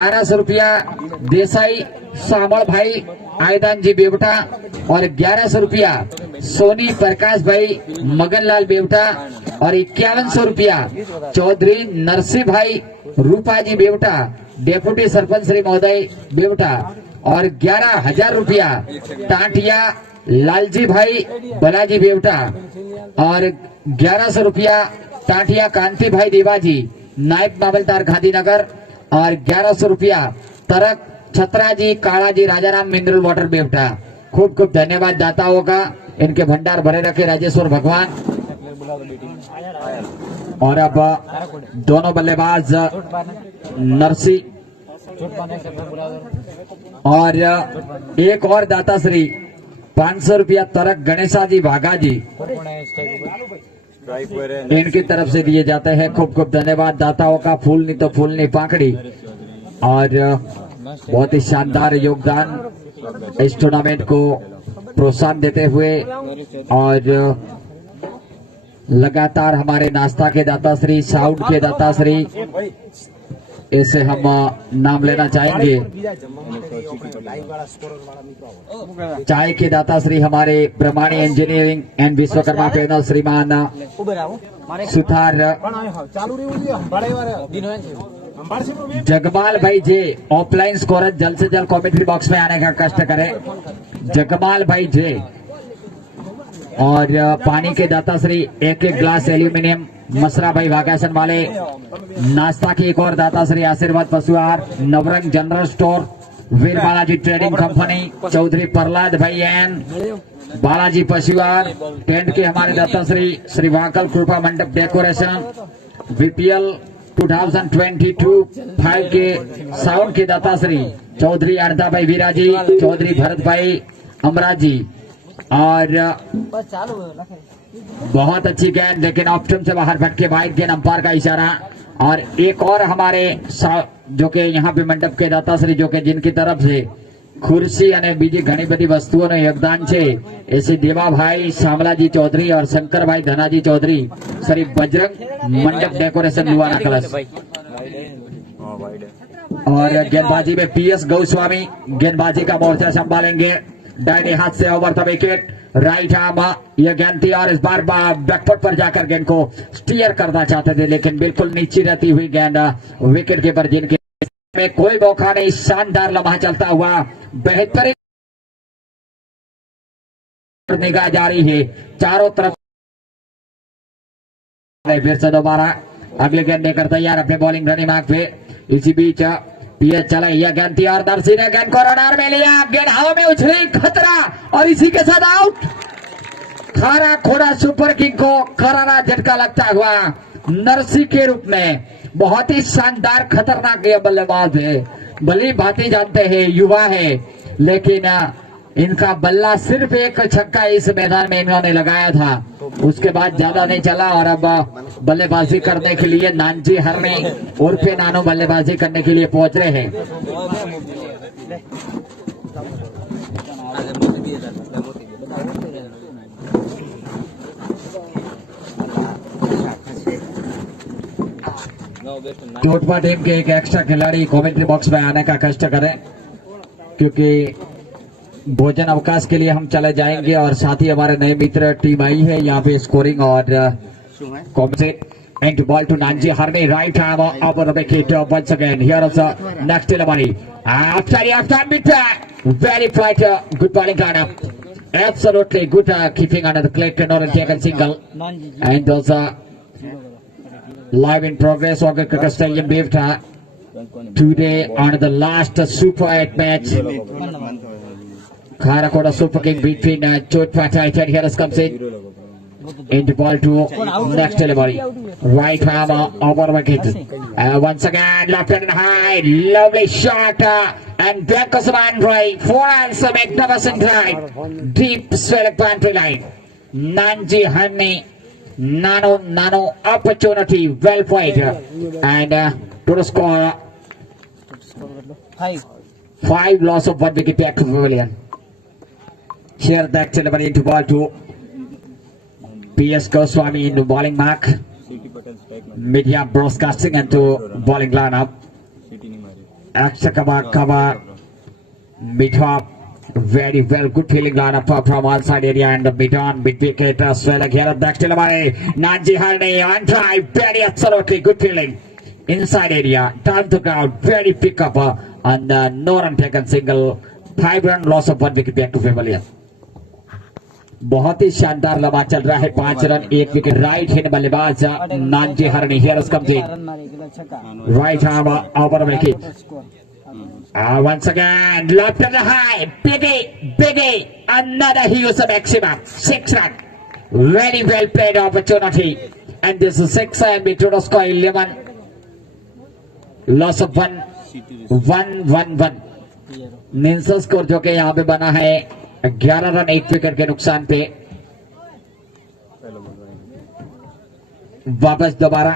₹1100 देसाई सामल भाई आयदान जी बेवटा और ₹1100 सोनी प्रकाश भाई मगनलाल बेवटा और ₹5100 चौधरी नरसिंह भाई रूपा जी बेवटा डेप्यूटी सरपंच श्री महोदय बेवटा और ₹11,000 टांटिया लालजी भाई बलाजी बेवटा और ₹1100 टांटिया कांति भाई देवाजी नायब मामलदार गांधीनगर और ₹1100 तरक छत्राजी कालाजी राजाराम मिनरल वाटर बेवटा। खूब खूब धन्यवाद दाताओं का, इनके भंडार भरे रखे राजेश्वर भगवान। और अब दोनों बल्लेबाज नरसी और एक और दाता श्री ₹500 तरक गणेशाजी भागाजी इनकी तरफ से दिए जाते हैं। खूब खूब धन्यवाद दाताओं का। फूल नहीं तो फूल नहीं पाखड़ी और बहुत ही शानदार योगदान इस टूर्नामेंट को प्रोत्साहन देते हुए और लगातार हमारे नाश्ता के दाता श्री साउंड के दाता श्री इसे हम नाम लेना चाहेंगे। चाय के दाता श्री हमारे Brahmani engineering and Vishwakarma panel श्रीमान सुथार जगमाल भाई जे ऑफलाइन स्कोरर जल्द से जल्द कमेंट्री बॉक्स में आने का कष्ट करें। जगमाल भाई जे और पानी के दाता श्री एक ग्लास एल्यूमिनियम मसरा भाई वागासन वाले। नाश्ता की एक और दाता श्री आशीर्वाद पशुआहार नवरंग जनरल स्टोर वीर बालाजी ट्रेडिंग कंपनी चौधरी प्रहलाद भाई एन बालाजी पशुआहार। टेंट के हमारे दाता श्री वाकल कृपा मंडप डेकोरेशन बीपीएल 2022-5 के साउंड के दाता श्री चौधरी अर्धा भाई वीराजी चौधरी भरत भाई अमराजी। और बहुत अच्छी गेंद लेकिन ऑप्शन से बाहर भटके वाइड गेंद अंपायर का इशारा। और एक और हमारे जो कि यहाँ पे मंडप के दाता श्री जो कि जिनकी तरफ से खुर्सी અને બીજી ઘણી બધી વસ્તુઓનો યોગદાન છે એસી દેવાભાઈ શામલાજી ચૌધરી और શંકરભાઈ ધનાજી ચૌધરી શ્રી બજરંગ મંડપ डेकोरेशन लुआना कलश। और गेंदबाजी में पीएस गोस्वामी गेंदबाजी का मोर्चा संभालेंगे। दाहिने हाथ से over the wicket right arm यह गेंद थी और इस बार बैकफुट पर जाकर गेंद को स्टीयर करना चाहते थे लेकिन बिल्कुल नीचे रहती हुई गेंद विकेट कीपर जिनके में कोई मौका नहीं। शानदार लम्हा चलता हुआ बेहतरीन निगाह जारी है चारों तरफ। फिर से दोबारा अगले गेंद लेकर तैयार अपने बॉलिंग रनी मार्ग पे। इसी बीच पीएच चला यह गेंद थी और दर्शी ने गेंद को रडार में लिया। गेंद हवा में उछली खतरा और इसी के साथ आउट। खारा खोड़ा सुपर किंग को करारा झटका लगता हुआ नरसी के रूप में बहुत ही शानदार खतरनाक ये बल्लेबाज है। भली भांति जानते हैं युवा है लेकिन इनका बल्ला सिर्फ एक छक्का इस मैदान में इन्होंने लगाया था उसके बाद ज्यादा नहीं चला। और अब बल्लेबाजी करने के लिए नानजी हरने उर्फे नानो बल्लेबाजी करने के लिए पहुंच रहे हैं। टोटवा टीम के एक एक्स्ट्रा खिलाड़ी कमेंट्री बॉक्स में आने का कष्ट करें क्योंकि भोजन अवकाश के लिए हम चले जाएंगे और साथ ही हमारे नए मित्र टीम आई है यहाँ पे स्कोरिंग और कॉम्पिटेट बॉल टू नानजी हरनी right arm over the wicket once again here is next delivery after mid very flight good bowling lineup absolutely good keeping under the plate and not taken single and those live in progress on the cricket stadium Bevta today on the last Super 8 match Karakoda Super King between Chotwa Titan. Here comes in the ball to next delivery right arm over wicket once again left and high lovely shot and back goes Andre four hands magnificent drive deep select boundary line Nanji Honey nano opportunity well played and to the score 5 loss of 1 wicket back to Pavilion. Here that delivery into ball to PS Goswami into bowling mark. Media broadcasting and to bowling lineup. Extra cover. Mid-hop. Very well, good feeling lineup from outside area and the mid wicket as well. Again, back to Lamare. Nanji Harney on drive. Very absolutely good feeling. Inside area, down to ground. Very pick up and no run taken single. 5 run loss of 1 wicket back to Pavilion. बहुत ही शानदार लम्हा चल रहा है 5 run 1 wicket right hand बल्लेबाज नानजी हरनी here is comes right arm over wicket once again left and high biggie another huge maximum 6 run very well played opportunity and this is 6 and between the score 11 loss of 1 निंसल score जो कि यहाँ पे बना है 11 run 1 wicket के नुकसान पे वापस दोबारा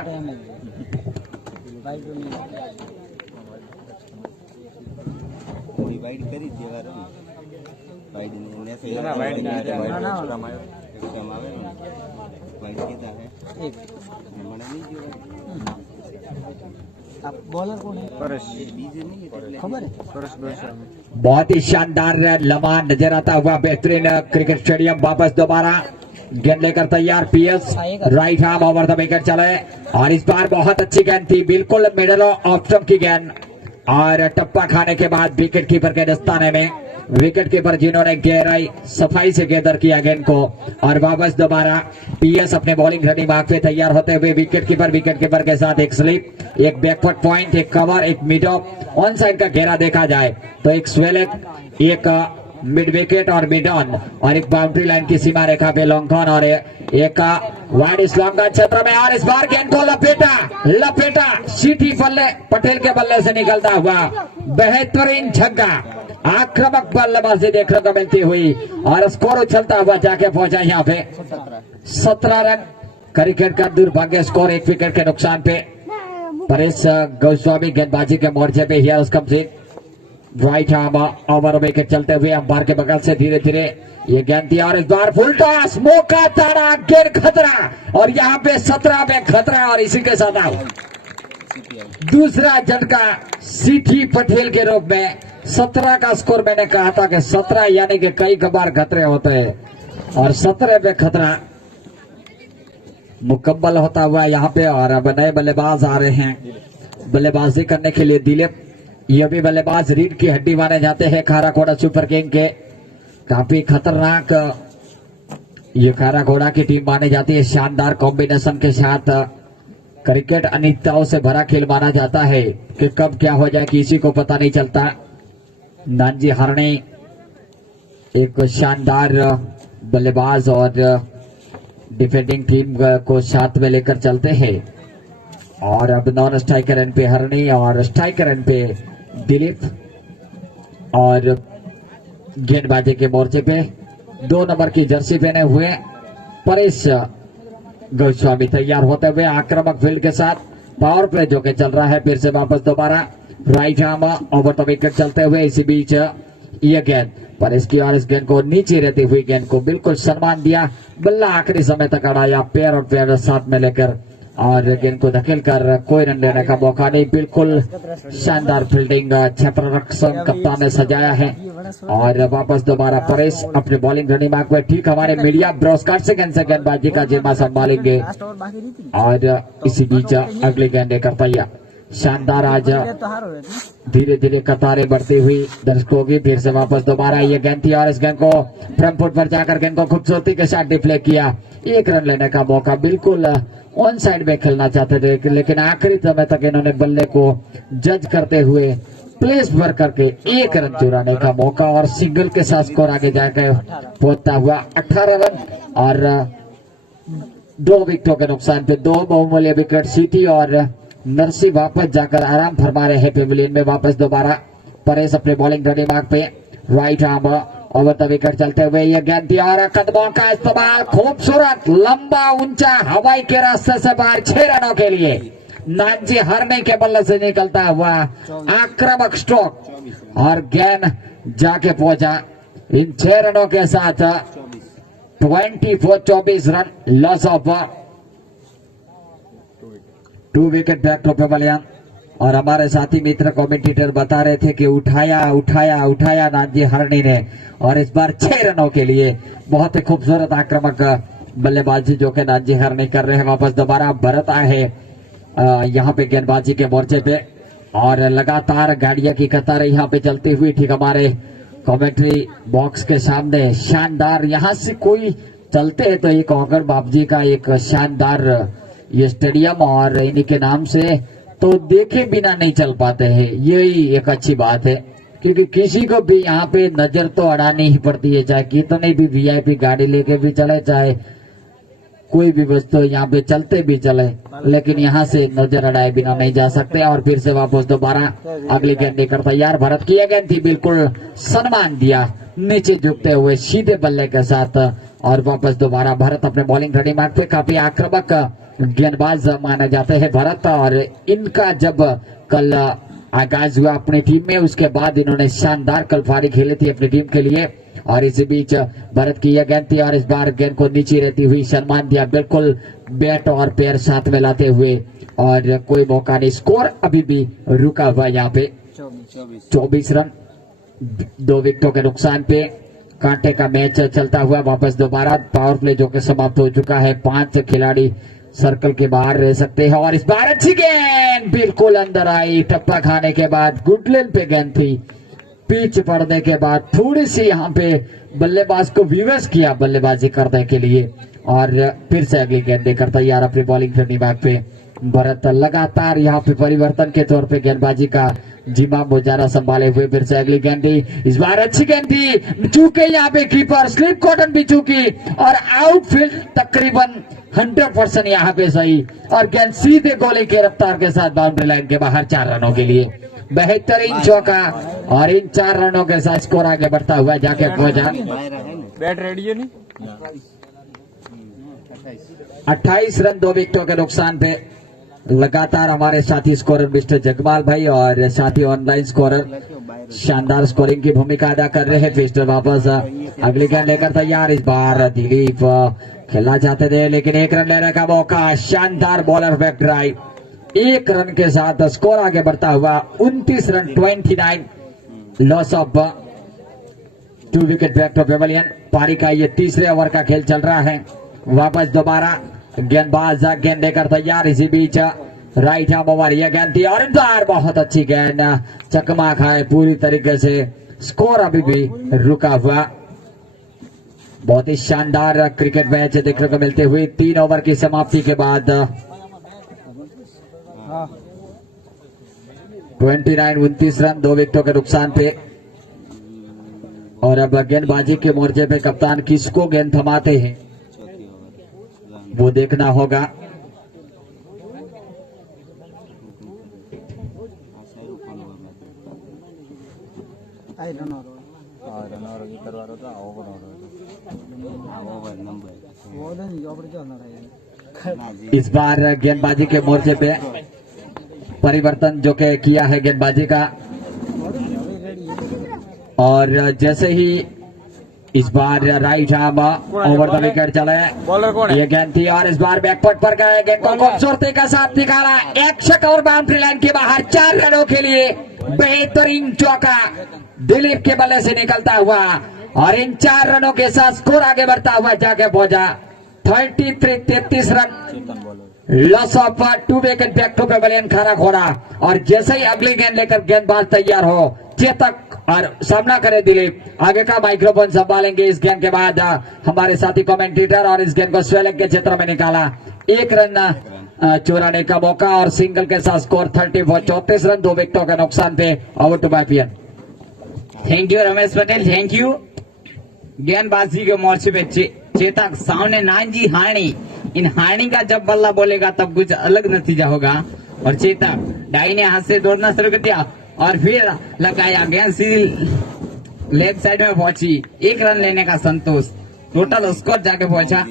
बहुत ही शानदार लम्हा नजर आता हुआ बेहतरीन क्रिकेट स्टेडियम वापस दोबारा गेंद लेकर तैयार PS right arm over the wicket चले और इस बार बहुत अच्छी गेंद थी बिल्कुल मिडल ऑफ स्टंप की गेंद और टप्पा खाने के बाद विकेट कीपर के दस्ताने में विकेट कीपर जिन्होंने गहराई सफाई से गेंदर किया गेंद को और वापस दोबारा पीएस अपने बॉलिंग रेडी मार्क पे तैयार होते हुए विकेट कीपर के साथ एक स्लिप एक बैकवर्ड पॉइंट एक कवर एक मिड ऑफ ऑन साइड का घेरा देखा जाए तो एक स्वेलेट एक मिड विकेट और मिड ऑन और एक बाउंड्री लाइन की सीमा रेखा पे लॉन्ग ऑन और एक वाइड स्लॉन्ग क्षेत्र में और इस बार गेंद को लपेटा सीटी पटेल के बल्ले से निकलता हुआ बेहतरीन छक्का आक्रामक बल्लेबाजी देखने को मिलती हुई और स्कोर उछलता हुआ जाके पहुंचा यहाँ पे 17 रन क्रिकेट का दुर्भाग्य स्कोर 1 विकेट के नुकसान पे परेश गोस्वामी गेंदबाजी के मोर्चे पे here complete right arm over wicket चलते हुए अंपायर के बगल से धीरे धीरे ये गेंद थी और इस बार फुल टॉस मौका तारा गेंद खतरा और यहाँ पे 17 में खतरा और इसी के साथ दूसरा झटका सीटी पटेल के रूप में 17 का स्कोर मैंने कहा था कि 17 यानी कि कई बार खतरे होते हैं और 17 पे खतरा मुकम्मल होता हुआ यहाँ पे और अब नए बल्लेबाज आ रहे हैं बल्लेबाजी करने के लिए दिलीप ये भी बल्लेबाज रीढ़ की हड्डी माने जाते हैं खारा घोड़ा सुपर किंग के काफी खतरनाक ये खारा घोड़ा की टीम मानी जाती है शानदार कॉम्बिनेशन के साथ क्रिकेट अनिश्चितताओं से भरा खेल माना जाता है कि कब क्या हो जाए किसी को पता नहीं चलता नानजी हरणी एक शानदार बल्लेबाज और डिफेंडिंग टीम को साथ में लेकर चलते हैं और अब नॉन स्ट्राइकर एंड पे हरणी और स्ट्राइकर एंड पे दिलीप और गेंदबाजी के मोर्चे पे 2 नंबर की जर्सी पहने हुए परेश गोस्वामी तैयार होते हुए आक्रामक फील्ड के साथ पावर प्ले जो कि चल रहा है फिर से वापस दोबारा right arm over the wicket चलते हुए इसी बीच ये गेंद पर इसकी और इस गेंद को नीचे रहती हुई गेंद को बिल्कुल सम्मान दिया बल्ला आखिरी समय तक अड़ाया पैर और पैर साथ में लेकर और गेंद को धकेल कर कोई रन लेने का मौका नहीं बिल्कुल शानदार फील्डिंग छत्ररक्षण कप्तान ने सजाया है और वापस दोबारा परेश अपने बॉलिंग रनिंग मार्क में ठीक हमारे मीडिया ब्रॉडकास्टिंग एंड गेंदबाजी का जिम्मा संभालेंगे और इसी बीच अगली गेंद लेकर तैयार शानदार आज धीरे धीरे कतारें बढ़ती हुई दर्शकों की फिर से वापस दोबारा ये गेंद थी और इस गेंद को फ्रंट फुट पर जाकर गेंद को खूबसूरती के साथ डिप्ले किया 1 रन लेने का मौका बिल्कुल ऑन साइड में खेलना चाहते थे लेकिन आखिरी समय तक इन्होंने बल्ले को जज करते हुए प्लेस पर करके 1 रन चुराने का मौका और सिंगल के साथ स्कोर आगे जाकर पहुंचता हुआ 18 रन और 2 विकेटों के नुकसान पे 2 बहुमूल्य विकेट सीटी और नरसी वापस जाकर आराम फरमा रहे हैं पेविलियन में वापस दोबारा परेश अपने बॉलिंग रेडी मार्क पे right arm over the wicket चलते हुए ये गेंद थी और कदमों का इस्तेमाल खूबसूरत लंबा ऊंचा हवाई के रास्ते से बाहर 6 रनों के लिए नानजी हरने के बल्ले से निकलता हुआ आक्रामक स्ट्रोक और गेंद जाके पहुंचा इन 6 रनों के साथ 24 run loss of 2 wicket back to pavilion और हमारे साथी मित्र कमेंटेटर बता रहे थे कि उठाया उठाया उठाया नानजी हरणी ने, और इस बार 6 रनों के लिए बहुत ही खूबसूरत आक्रामक बल्लेबाजी जो कि नानजी हरणी कर रहे हैं। वापस दोबारा भरत आए हैं यहाँ पे गेंदबाजी के मोर्चे पे, और लगातार गाड़ियां की कतारें यहाँ पे चलती हुई ठीक हमारे कमेंट्री बॉक्स के सामने। शानदार यहाँ से कोई चलते हैं तो एक औगर बाबजी का एक शानदार ये स्टेडियम और इन्हीं के नाम से तो देखे बिना नहीं चल पाते हैं। यही एक अच्छी बात है, क्योंकि किसी को भी यहाँ पे नजर तो अड़ानी ही पड़ती है, चाहे कितनी भी वीआईपी गाड़ी लेके भी चले, चाहे कोई भी वस्तु यहाँ पे चलते भी चले, लेकिन यहाँ से नजर अड़ाए बिना नहीं जा सकते। और फिर से वापस दोबारा अगली गेंद लेकर तैयार। भरत की गेंद थी, बिल्कुल सम्मान दिया नीचे झुकते हुए सीधे बल्ले के साथ, और वापस दोबारा भरत अपने बॉलिंग रेडी मार्क पे। काफी आक्रामक गेंदबाज माने जाते हैं भरत, और इनका जब कल आगाज हुआ अपनी टीम में, उसके बाद इन्होंने शानदार कल पारी खेली थी अपनी टीम के लिए। और इसी बीच भरत की यह गेंद थी, और इस बार गेंद को नीचे रहती हुई सम्मान दिया, बिल्कुल बैट और पैर साथ में लाते हुए, और कोई मौका नहीं। स्कोर अभी भी रुका हुआ यहाँ पे 24 रन 2 विकेटों के नुकसान पे। कांटे का मैच चलता हुआ वापस दोबारा पावर प्ले जो कि समाप्त हो चुका है। 5 खिलाड़ी सर्कल के बाहर रह सकते हैं, और इस बार अच्छी गेंद बिल्कुल अंदर आई। टप्पा खाने के बाद गुडलेन पे गेंद थी, पिच पड़ने के बाद थोड़ी सी यहाँ पे बल्लेबाज को विवश किया बल्लेबाजी करने के लिए, और फिर से अगली गेंद देकर तैयार अपनी बॉलिंग करनी बाग पे। भरत लगातार यहाँ पे परिवर्तन के तौर पे गेंदबाजी का जिम्मा मुजारा संभाले हुए फिर से अगली गेंद दी। इस बार अच्छी गेंद थी, चूके यहाँ पे कीपर स्लिप कॉटन भी चूकी, और आउटफील्ड तकरीबन 100% यहाँ पे सही, और गेंद सीधे गोले की रफ्तार के साथ बाउंड्री लाइन के बाहर 4 रनों के लिए। बेहतरीन चौका, और इन 4 रनों के साथ स्कोर आगे बढ़ता हुआ जाके पहुंचा। बैट रेडी है नहीं? 28 रन 2 विकेटों के नुकसान पे। लगातार हमारे साथी स्कोरर मिस्टर जगमाल भाई और साथी ऑनलाइन स्कोरर शानदार स्कोरिंग की भूमिका अदा कर रहे हैं। फिस्टर वापस अगली गेंद लेकर तैयार। इस बार दिलीप खेलना चाहते थे, लेकिन 1 रन लेने का मौका। शानदार बॉलर बैक ड्राइव, 1 रन के साथ स्कोर आगे बढ़ता हुआ 29 run 29, loss of 2 wicket back to pavilion. पारी का ये तीसरे ओवर का खेल चल रहा है। वापस दोबारा गेंदबाज गेंद देकर तैयार। इसी बीच राइट हैंड ओवर यह गेंद थी, और इंतजार बहुत अच्छी गेंद, चकमा खाए पूरी तरीके से। स्कोर अभी भी रुका हुआ। बहुत ही शानदार क्रिकेट मैच देखने को मिलते हुए 3 ओवर की समाप्ति के बाद 29 रन 2 विकेटों के नुकसान पे। और अब गेंदबाजी के मोर्चे पे कप्तान किसको गेंद थमाते हैं वो देखना होगा। इस बार गेंदबाजी के मोर्चे पे परिवर्तन जो के किया है गेंदबाजी का, और जैसे ही इस बार right arm over the wicket चले, बॉलर कौन है? ये गेंद थी, और इस बार बैकफुट पर गए, गेंद को खूबसूरती के साथ निकाला। 1 शट और बाउंड्री लाइन के बाहर 4 रनों के लिए। बेहतरीन चौका दिलीप के बल्ले से निकलता हुआ, और इन 4 रनों के साथ स्कोर आगे बढ़ता हुआ जाके पहुंचा 33 run, loss of 2 wicket back to pavilion खाना खोरा। और जैसे ही अगली गेंद लेकर गेंदबाज तैयार हो, चेतक और सामना करे दिलीप, आगे का माइक्रोफोन संभालेंगे इस गेंद के बाद हमारे साथी कमेंटेटर, और इस गेंद को स्वेलिंग के क्षेत्र में निकाला। 1 रन चुराने का मौका, और सिंगल के साथ स्कोर 34 रन 2 विकेटों के नुकसान पे। Out by PN. Thank you Ramesh Patel, thank you. गेंदबाजी के मोर्चे पे चेतक, सामने नानजी हार्णी। इन हार्णी का जब बल्ला बोलेगा तब कुछ अलग नतीजा होगा। और चेतक दाहिने हाथ से दौड़ना शुरू कर दिया, और फिर लगाया गेंद सीधी लेफ्ट साइड में पहुंची। 1 रन लेने का संतोष, टोटल स्कोर जाके पहुंचा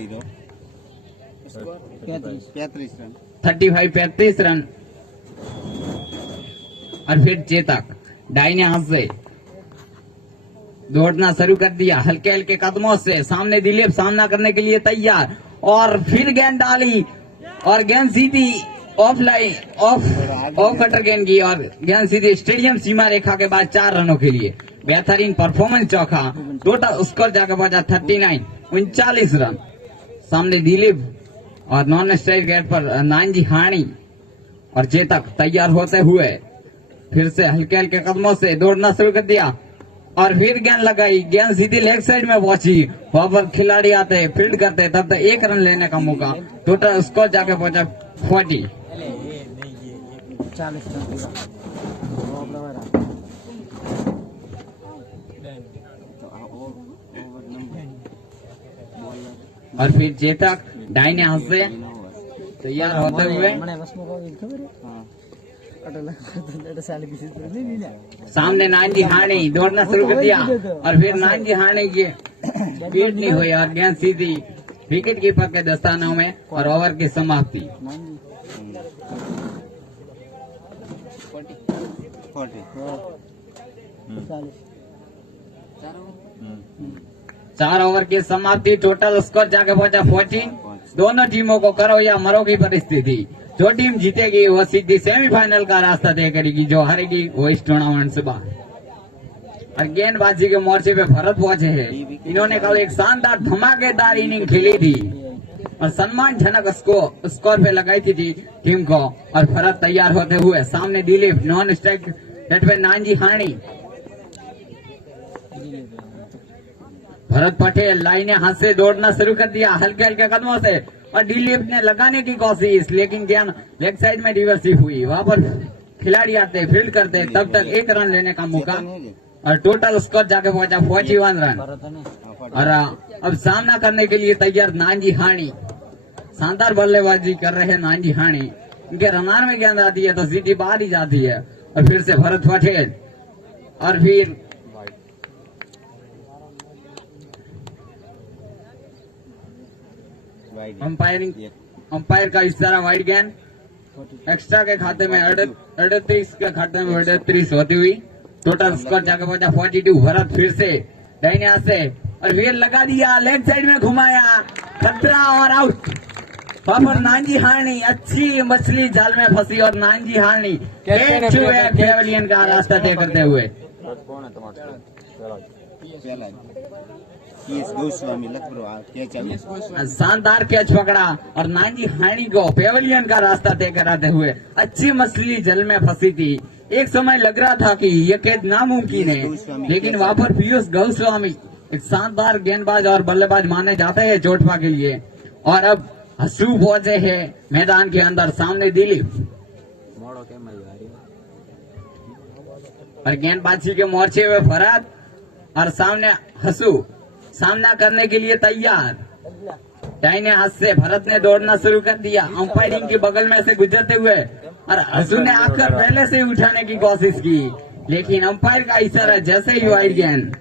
35 रन। और फिर चेतक दाहिने हाथ से दौड़ना शुरू कर दिया, हल्के हल्के कदमों से। सामने दिलीप सामना करने के लिए तैयार, और फिर गेंद डाली, और गेंद सीधी ऑफ कटर गेंद की और गेंद सीधे स्टेडियम सीमा रेखा के बाद 4 रनों के लिए बेहतरीन परफॉर्मेंस चौका। टोटल स्कोर जाकर पहुंचा 39 रन। सामने दिलीप और नॉन स्ट्राइक गेट पर नानजी हाणी और चेतक तैयार होते हुए फिर से हल्के हल्के कदमों से दौड़ना शुरू कर दिया और फिर गेंद लगाई। गेंद सीधी लेग साइड में पहुंची। वहां पर खिलाड़ी आते फील्ड करते तब तक 1 रन लेने का मौका। टोटल स्कोर जाके पहुंचा 40। और फिर चेतक दाहिने हाथ से तैयार होते हुए सामने नानजी हाणी दौड़ना शुरू कर दिया और फिर नानजी हाणी की स्पीड नहीं हुई और गेंद सीधी विकेट कीपर के दस्तानों में और ओवर की समाप्ति। 4 ओवर की समाप्ति। टोटल स्कोर जाके पहुंचा 14। दोनों टीमों को करो या मरो की परिस्थिति। जो टीम जीतेगी वो सीधी सेमीफाइनल का रास्ता तय करेगी, जो हारेगी वो इस टूर्नामेंट से बाहर। और गेंदबाजी के मोर्चे पे भरत पहुंचे हैं। इन्होंने कल एक शानदार धमाकेदार इनिंग खेली थी और सम्मानजनक स्कोर पे लगाई थी टीम को। और भरत तैयार होते हुए सामने दिलीप नॉन स्ट्राइक गेट पे नानजी हाणी। भरत पटेल लाइने हाथ से दौड़ना शुरू कर दिया हल्के हल्के कदमों से और दिलीप ने लगाने की कोशिश, लेकिन गेंद लेग साइड में रिवर्सिव हुई। वहां पर खिलाड़ी आते फील्ड करते तब तक 1 रन लेने का मौका और टोटल स्कोर जाके पहुंचा 41 रन। और अब सामना करने के लिए तैयार नानजी हाणी। शानदार बल्लेबाजी कर रहे हैं नानजी हाणी। इनके रनार में गेंद आती है तो सीधी बाहर ही जाती है। और फिर से भरत पटेल और फिर अंपायर का इशारा वाइड गेंद एक्स्ट्रा के खाते में 38 के खाते में 38 होती हुई। टोटल स्कोर जाके पहुंचा 42। भरत फिर से दाहिने हाथ से और फिर लगा दिया लेग साइड में घुमाया खतरा और आउट। पर नानजी हाणी अच्छी मछली जाल में फंसी और नानजी हाणी पेवेलियन का रास्ता तय करते हुए शानदार कैच पकड़ा और नानजी हाणी को पेवेलियन का रास्ता तय कराते हुए अच्छी मछली जल में फंसी थी। एक समय लग रहा था कि यह कैद नामुमकिन है, लेकिन वहां पर पीयूष गोस्वामी एक शानदार गेंदबाज और बल्लेबाज माने जाते हैं चोटपा के लिए। और अब हसू पहुंचे हैं मैदान के अंदर। सामने दिलीप और गेंदबाजी के मोर्चे में भरत और सामने हसू सामना करने के लिए तैयार। दाहिने हाथ से भरत ने दौड़ना शुरू कर दिया अंपायरिंग के बगल में से गुजरते हुए और हसू ने आकर पहले से उठाने की कोशिश की, लेकिन अंपायर का इशारा जैसे ही वाइड गेंद।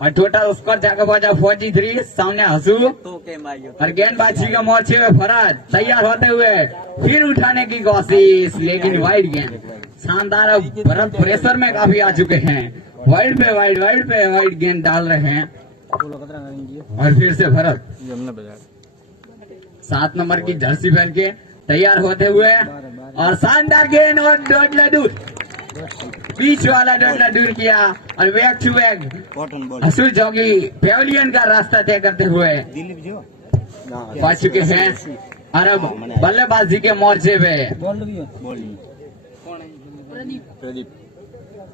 और टोटल स्कोर जाकर पहुंचा 43। सामने हसू और गेंदबाजी के मोर्चे में भरत तैयार होते हुए फिर उठाने की कोशिश, लेकिन वाइड गेंद। शानदार। अब भरत प्रेशर में काफी आ चुके हैं। वाइड पे वाइड गेंद डाल रहे हैं। और फिर से भरत 7 नंबर की जर्सी पहन के तैयार होते हुए और शानदार गेंद और डोडला दूर बीच वाला डोडला दूर किया और बैक टू बैक हसू जोगी पेवेलियन का रास्ता तय करते हुए पहुंच चुके हैं। और अब बल्लेबाजी के मोर्चे पे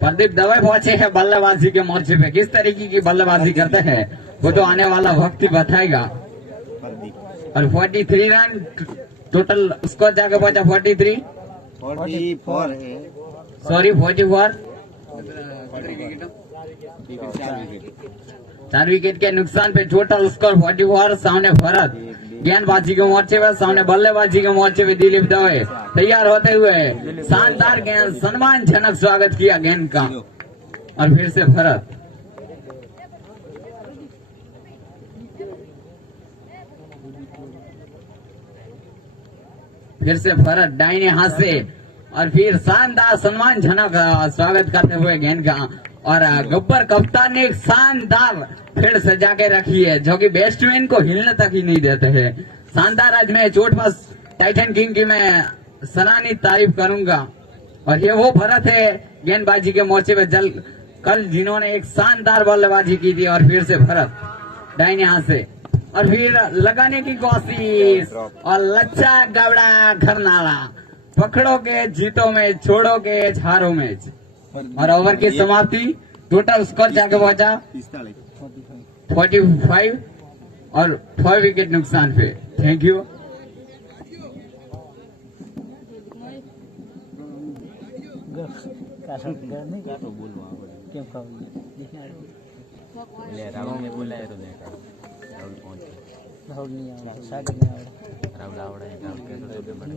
प्रदीप दवे पहुंचे हैं बल्लेबाजी के मोर्चे पे। किस तरीके की बल्लेबाजी करते हैं वो तो आने वाला वक्त ही बताएगा। और 43 रन टोटल स्कोर जाके पहुंचा 44 सॉरी 44। 4 विकेट के नुकसान पे टोटल स्कोर 44। सामने भरत गेंदबाजी के मोर्चे पे, सामने बल्लेबाजी के मोर्चे पे दिलीप दवे तैयार होते हुए शानदार गेंद सम्मानजनक स्वागत किया गेंद का। और फिर से भरत दाहिने हाथ से और फिर शानदार सम्मानजनक स्वागत करते हुए गेंद का। और गब्बर कप्तान ने एक शानदार फील्ड सजा के रखी है जो कि बैट्समैन को हिलने तक ही नहीं देते हैं। शानदार आज मैं चोट पास टाइटन किंग की मैं सराहनीय तारीफ करूंगा। और ये वो भरत है गेंदबाजी के मोर्चे पे कल जिन्होंने एक शानदार बल्लेबाजी की थी। और फिर से भरत दाहिने हाथ से और फिर लगाने की कोशिश और लच्छा गबड़ा घरनाला, पकड़ोगे जीतो मैच, छोड़ोगे हारो मैच। और ओवर की समाप्ति, टोटल स्कोर जाके पहुंचा 45 और 5 विकेट नुकसान पे। Thank you. राहुल ने बोला है तो देखा राहुल पहुंच राहुल नहीं आ रहा, शायद नहीं आ रहा। राहुल आवड़ा है राहुल कैसे तो बड़े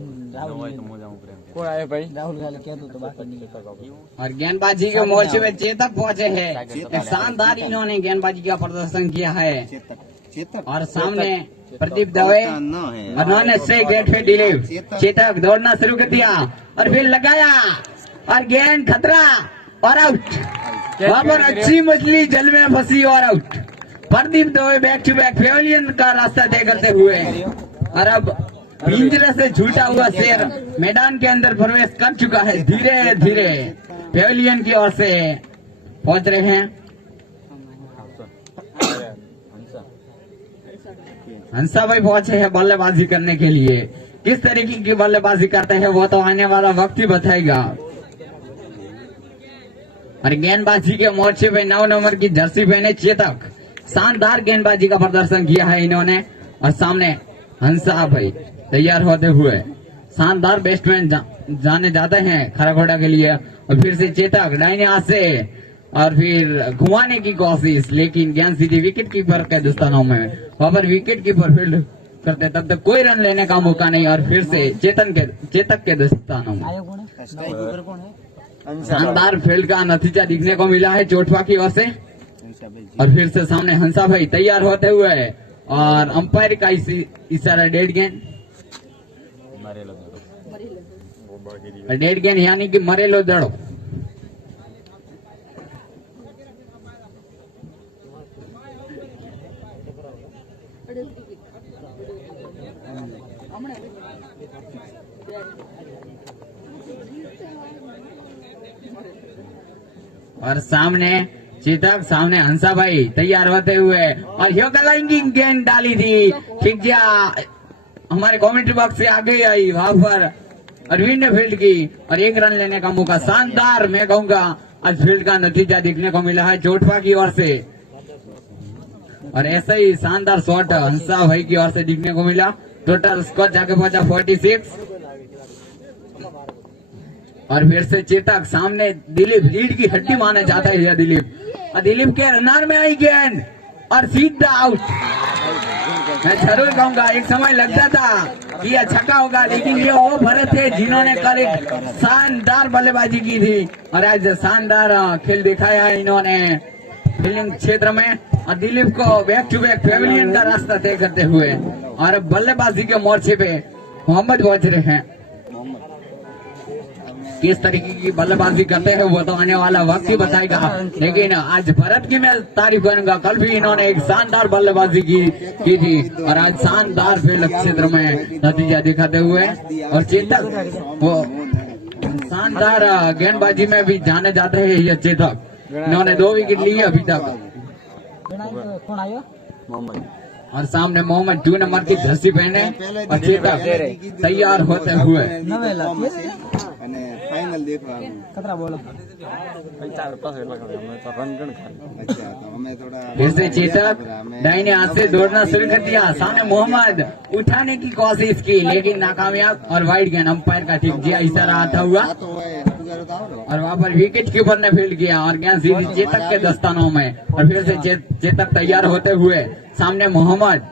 तो मजा हूं प्रेम कौन आए भाई राहुल खाली कह दो तो बाकी नहीं। और गेंदबाजी के मोर्चे में चेतक पहुंचे हैं। एक शानदार इन्होंने गेंदबाजी का प्रदर्शन किया है। और सामने प्रदीप दवे और उन्होंने से गेट पे दिलीप। चेतक दौड़ना शुरू कर दिया और फिर लगाया और गेंद खतरा और आउट। वहां पर अच्छी मछली जल में फंसी और out. Pradeep Dave back to back pavilion का रास्ता तय करते हुए और अब पिंजरे से छूटा हुआ शेर मैदान के अंदर प्रवेश कर चुका है। धीरे धीरे पेविलियन की ओर से पहुंच रहे हैं। हंसा भाई पहुंचे हैं बल्लेबाजी करने के लिए। किस तरीके की बल्लेबाजी करते हैं वो तो आने वाला वक्त ही बताएगा। और गेंदबाजी के मोर्चे पे 9 नंबर की जर्सी पहने चेतक, शानदार गेंदबाजी का प्रदर्शन किया है इन्होंने। और सामने हंसा भाई तैयार होते हुए शानदार बैट्समैन जाने जाते हैं खराखोड़ा के लिए। और फिर से चेतक दाहिने हाथ से और फिर घुमाने की कोशिश, लेकिन गेंद सीधी विकेट कीपर के दस्तानों में। वहां पर विकेट कीपर फील्ड करते तब तक कोई रन लेने का मौका नहीं। और फिर से चेतक के दस्तानों में आयो कौन है? स्ट्राइकर कौन है? शानदार फील्ड का नतीजा दिखने को मिला है चोटपा की ओर से। और फिर से सामने हंसा भाई तैयार होते हुए और अंपायर का इशारा डेड गेंद। डेड गेंद यानी कि मरे लो दड़ो। और सामने चेतक, सामने हंसा भाई तैयार होते हुए और योगलाइंगी गेंद डाली थी, ठीक गया हमारे कमेंट्री बॉक्स से आगे आई। वहां पर अरविंद ने फील्ड की और 1 रन लेने का मौका। शानदार मैं कहूंगा आज फील्ड का नतीजा देखने को मिला है चोटपा की ओर से। और ऐसा ही शानदार शॉट हंसा भाई की ओर से देखने को मिला। टोटल स्कोर जाके पहुंचा 46। और फिर से चेतक, सामने दिलीप लीड की हड्डी माना जाता है यह दिलीप। और दिलीप के रनार में आई गेंद और सीधा आउट। मैं जरूर कहूंगा एक समय लगता था कि यह छक्का होगा, लेकिन ये वो भरत थे जिन्होंने कल एक शानदार बल्लेबाजी की थी और आज शानदार खेल दिखाया है इन्होंने फील्डिंग क्षेत्र में। और दिलीप को बैक टू बैक पेविलियन का रास्ता तय करते हुए और बल्लेबाजी के मोर्चे पे मोहम्मद पहुंच रहे हैं। किस तरीके की बल्लेबाजी करते हैं वो तो आने वाला वक्त ही बताएगा, लेकिन आज भरत की मैं तारीफ करूंगा। कल भी इन्होंने एक शानदार बल्लेबाजी की थी और आज शानदार फील्ड क्षेत्र में नतीजा दिखाते हुए। और चेतक वो शानदार गेंदबाजी में भी जाने जाते हैं ये चेतक। इन्होंने 2 विकेट लिए अभी तक। कौन आयो? और सामने मोहम्मद 2 नंबर की जर्सी पहने और चेतक तैयार होते हुए। नवेला फाइनल देख रहा हूँ। कतरा बोलो? अच्छा तो हमें थोड़ा फिर से चेतक दाहिने हाथ से दौड़ना शुरू कर दिया। सामने मोहम्मद उठाने की कोशिश की लेकिन नाकामयाब और वाइड गेंद अंपायर का ठीक दिया इशारा आता हुआ। और वहां पर विकेट कीपर ने फील्ड किया और गेंद सीधी चेतक के दस्तानों में। और फिर से चेतक तैयार होते हुए सामने मोहम्मद